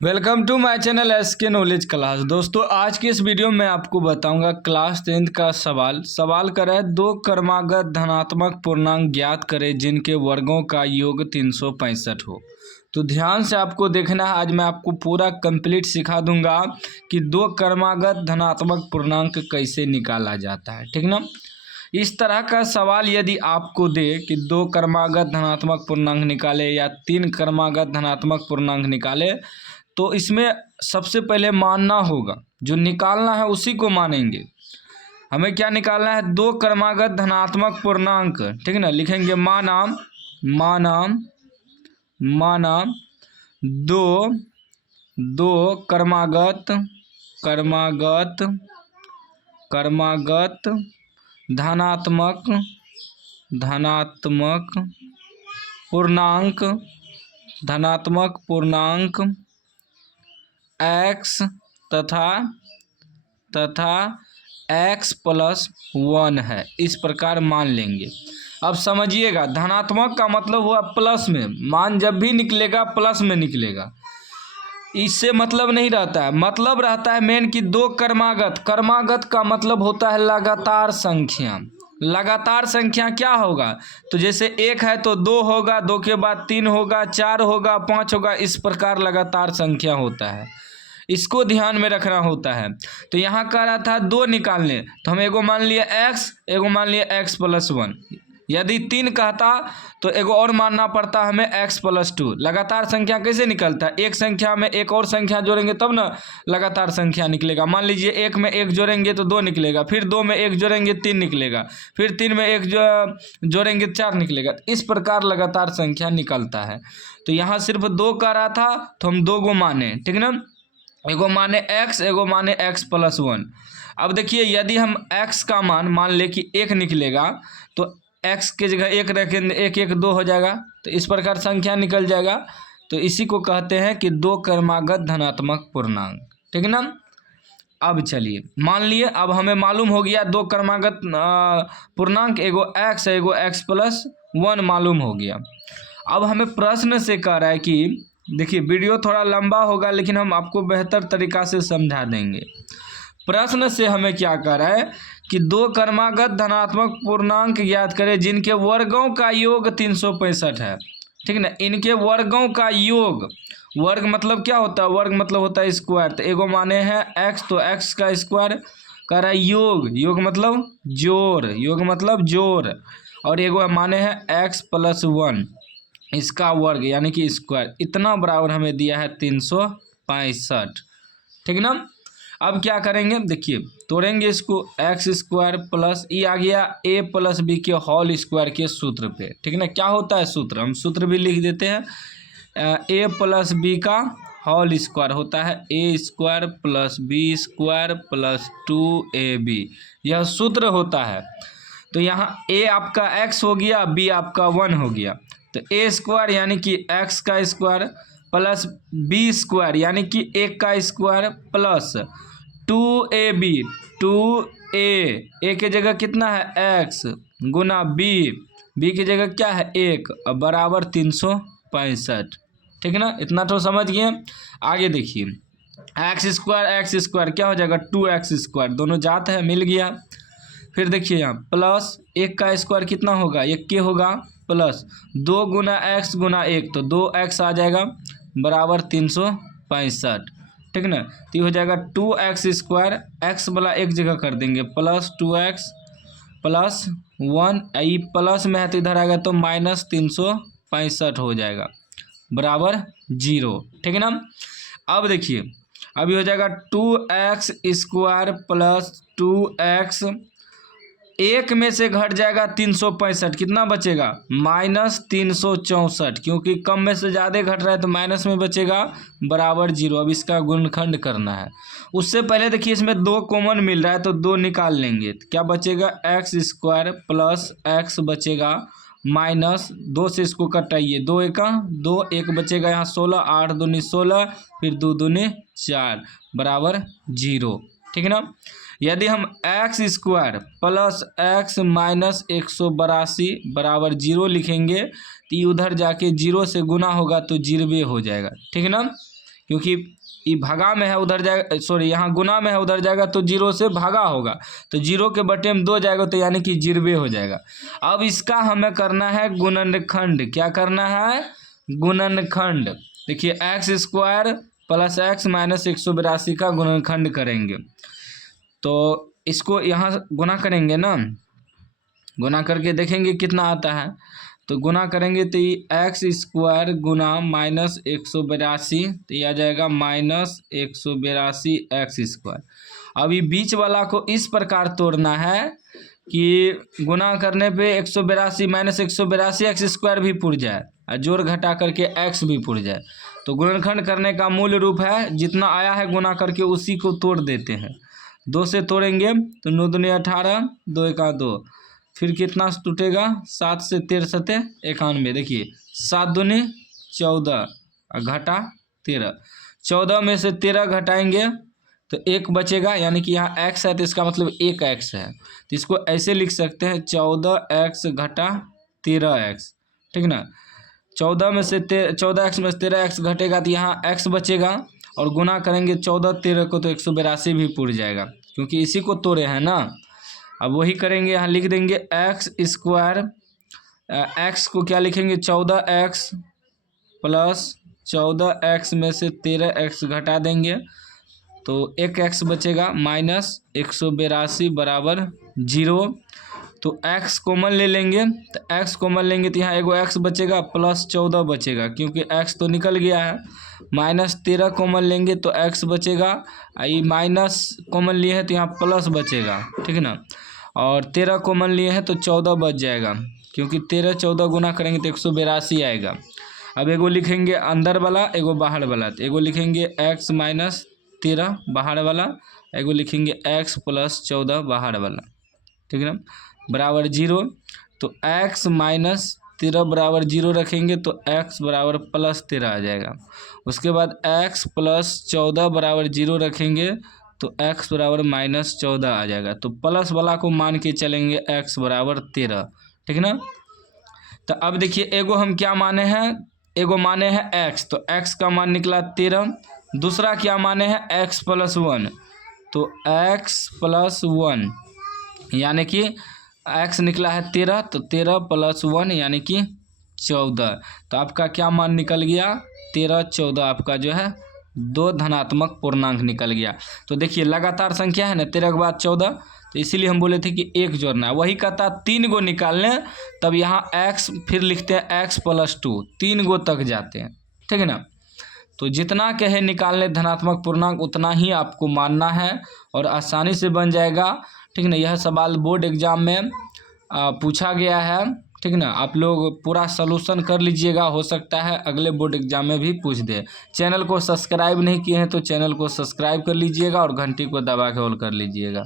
Welcome to my channel SK knowledge class. दोस्तों आज की इस वीडियो में आपको बताऊंगा क्लास 10th का सवाल कर रहा है दो क्रमागत धनात्मक पूर्णांक ज्ञात करें जिनके वर्गों का योग 365 हो। तो ध्यान से आपको देखना है, आज मैं आपको पूरा कंप्लीट सिखा दूंगा कि दो क्रमागत धनात्मक पूर्णांक कैसे निकाला जाता है। ठीक ना। इस तरह का सवाल यदि आपको दे कि दो क्रमागत धनात्मक पूर्णांक निकाले या तीन क्रमागत धनात्मक पूर्णांक निकाले, तो इसमें सबसे पहले मानना होगा, जो निकालना है उसी को मानेंगे। हमें क्या निकालना है? दो क्रमागत धनात्मक पूर्णांक। ठीक ना। लिखेंगे माना दो क्रमागत धनात्मक पूर्णांक x तथा x+1 है। इस प्रकार मान लेंगे। अब समझिएगा, धनात्मक का मतलब हुआ प्लस में, मान जब भी निकलेगा प्लस में निकलेगा। इससे मतलब नहीं रहता है, मतलब रहता है मेन कि दो क्रमागत का मतलब होता है लगातार संख्या। लगातार संख्या क्या होगा? तो जैसे एक है तो दो होगा, दो के बाद तीन होगा, चार होगा, पाँच होगा, इस प्रकार लगातार संख्या होता है। इसको ध्यान में रखना होता है। तो यहाँ कह रहा था दो निकालने, तो हम एगो मान लिया x, एगो मान लिया x+1। यदि तीन कहता तो एगो और मानना पड़ता हमें x+2। लगातार संख्या कैसे निकलता है? एक संख्या में एक और संख्या जोड़ेंगे तब ना लगातार संख्या निकलेगा। मान लीजिए एक में एक जोड़ेंगे तो दो निकलेगा, फिर दो में एक जोड़ेंगे तीन निकलेगा, फिर तीन में एक जोड़ेंगे चार निकलेगा। इस प्रकार लगातार संख्या निकलता है। तो यहाँ सिर्फ दो कह रहा था तो हम दो को माने। ठीक ना। एगो माने x, एगो माने x+1। अब देखिए, यदि हम x का मान ले कि एक निकलेगा तो x के जगह एक रखेंगे, एक एक दो हो जाएगा, तो इस प्रकार संख्या निकल जाएगा। तो इसी को कहते हैं कि दो क्रमागत धनात्मक पूर्णांक। ठीक ना। अब चलिए मान लिए, अब हमें मालूम हो गया दो क्रमागत पूर्णांक, एगो x एगो x+1 मालूम हो गया। अब हमें प्रश्न से कह रहा है कि देखिए, वीडियो थोड़ा लंबा होगा लेकिन हम आपको बेहतर तरीका से समझा देंगे। प्रश्न से हमें क्या कह रहा है कि दो क्रमागत धनात्मक पूर्णांक ज्ञात करें जिनके वर्गों का योग 365 है। ठीक ना। इनके वर्गों का योग, वर्ग मतलब क्या होता है? वर्ग मतलब होता है स्क्वायर। तो एगो माने हैं x, तो x का स्क्वायर। कह रहा है योग मतलब जोड़, और एगो माने हैं x+1, इसका वर्ग यानी कि स्क्वायर। इतना बराबर हमें दिया है 365। ठीक ना। अब क्या करेंगे? देखिए, तोड़ेंगे इसको, x² प्लस ये आ गया a+b के होल स्क्वायर के सूत्र पे। ठीक ना। क्या होता है सूत्र? हम सूत्र भी लिख देते हैं। a+b का होल स्क्वायर होता है a² + b² + 2ab, यह सूत्र होता है। तो यहाँ a आपका x हो गया, b आपका 1 हो गया। तो a² यानी कि x का स्क्वायर प्लस b² यानी कि एक का स्क्वायर प्लस 2ab, 2a की जगह कितना है x गुना b की जगह क्या है एक, बराबर 365। ठीक ना। इतना तो समझ गए। आगे देखिए, x² क्या हो जाएगा? 2x², दोनों जात है, मिल गया। फिर देखिए यहाँ प्लस एक का स्क्वायर कितना होगा? एक के होगा, प्लस 2 गुना x गुना 1, तो 2x आ जाएगा, बराबर 365। ठीक ना। तो ये हो जाएगा 2x², x वाला एक जगह कर देंगे, प्लस 2x + 1, ये प्लस में है तो इधर आएगा तो -365 हो जाएगा, बराबर 0। ठीक है ना। अब देखिए, अभी हो जाएगा 2x² + 2x, एक में से घट जाएगा 365, कितना बचेगा? -364, क्योंकि कम में से ज़्यादा घट रहा है तो माइनस में बचेगा, बराबर 0। अब इसका गुणनखंड करना है। उससे पहले देखिए, इसमें दो कॉमन मिल रहा है तो दो निकाल लेंगे। तो क्या बचेगा? x² + x बचेगा, माइनस 2 से इसको कटाइए, 2 एका 2, एक बचेगा यहाँ 16, 8 दूनी 16, फिर 2 दूनी 4, बराबर 0। ठीक है ना। यदि हम x² + x - 182 बराबर 0 लिखेंगे तो ये उधर जाके 0 से गुना होगा तो 0 हो जाएगा। ठीक है ना। क्योंकि ये भागा में है उधर जाएगा, सॉरी यहाँ गुना में है उधर जाएगा तो 0 से भागा होगा, तो 0 के बटे में 2 जाएगा तो यानी कि 0 हो जाएगा। अब इसका हमें करना है गुणनखंड। क्या करना है? गुणनखंड। देखिए x square plus x minus 182 का गुणनखंड करेंगे। तो इसको यहाँ गुना करेंगे ना, गुना करके देखेंगे कितना आता है। तो गुना करेंगे तो ये एक्स स्क्वायर गुना माइनस 182, तो ये आ जाएगा माइनस 182 एक्स स्क्वायर। अब ये बीच वाला को इस प्रकार तोड़ना है कि गुना करने पे 182 माइनस 182 एक्स स्क्वायर भी पुर जाए और जोड़ घटा करके एक्स भी पुर जाए। तो गुणनखंड करने का मूल रूप है जितना आया है गुना करके उसी को तोड़ देते हैं। 2 से तोड़ेंगे तो 9 दूनी 18, 2 एका 2, फिर कितना टूटेगा? 7 से 13 सते 91। देखिए 7 दूनी 14 घटा 13, 14 में से 13 घटाएंगे तो 1 बचेगा, यानी कि यहाँ x है तो इसका मतलब 1 x है। तो इसको ऐसे लिख सकते हैं 14x घटा 13x, ठीक ना। 14x में से 13x घटेगा तो यहाँ x बचेगा, और गुना करेंगे 14 13 को तो 182 भी पुर जाएगा, क्योंकि इसी को तोड़े हैं ना। अब वही करेंगे, यहाँ लिख देंगे एक्स स्क्वायर, एक्स को क्या लिखेंगे? 14x प्लस 14x में से 13x घटा देंगे तो 1x बचेगा, माइनस 182 बराबर 0। तो x कॉमन ले लेंगे, तो x कॉमन लेंगे तो यहाँ एगो x बचेगा प्लस 14 बचेगा, क्योंकि x तो निकल गया है। माइनस 13 कॉमन लेंगे तो x बचेगा, ये माइनस कॉमन लिए हैं तो यहाँ प्लस बचेगा, ठीक है ना। और 13 कॉमन लिए हैं तो 14 बच जाएगा, क्योंकि 13 14 गुना करेंगे तो 182 आएगा। अब एगो लिखेंगे अंदर वाला, एगो बाहर वाला। तो एगो लिखेंगे x माइनस 13 बाहर वाला, एगो लिखेंगे x प्लस 14 बाहर वाला, ठीक है ना, बराबर 0। तो x माइनस 13 बराबर 0 रखेंगे तो x बराबर प्लस 13 आ जाएगा। उसके बाद x प्लस 14 बराबर 0 रखेंगे तो x बराबर माइनस 14 आ जाएगा। तो प्लस वाला को मान के चलेंगे x बराबर 13, ठीक ना। तो अब देखिए एगो हम क्या माने हैं, एगो माने हैं x, तो x का मान निकला 13। दूसरा क्या माने हैं? x प्लस 1, तो x प्लस 1 यानी कि x निकला है 13, तो 13 प्लस 1 यानी कि 14। तो आपका क्या मान निकल गया? 13 14 आपका जो है 2 धनात्मक पूर्णांक निकल गया। तो देखिए लगातार संख्या है ना, 13 के बाद 14, तो इसीलिए हम बोले थे कि 1 जोड़ना है। वही कहता 3 गो निकालने, तब यहाँ x फिर लिखते हैं x प्लस 2, 3 गो तक जाते हैं, ठीक है ना। तो जितना कहे निकालने धनात्मक पूर्णांक उतना ही आपको मानना है और आसानी से बन जाएगा, ठीक ना। यह सवाल बोर्ड एग्जाम में पूछा गया है, ठीक ना। आप लोग पूरा सलूशन कर लीजिएगा, हो सकता है अगले बोर्ड एग्जाम में भी पूछ दे। चैनल को सब्सक्राइब नहीं किए हैं तो चैनल को सब्सक्राइब कर लीजिएगा और घंटी को दबा के ऑल कर लीजिएगा।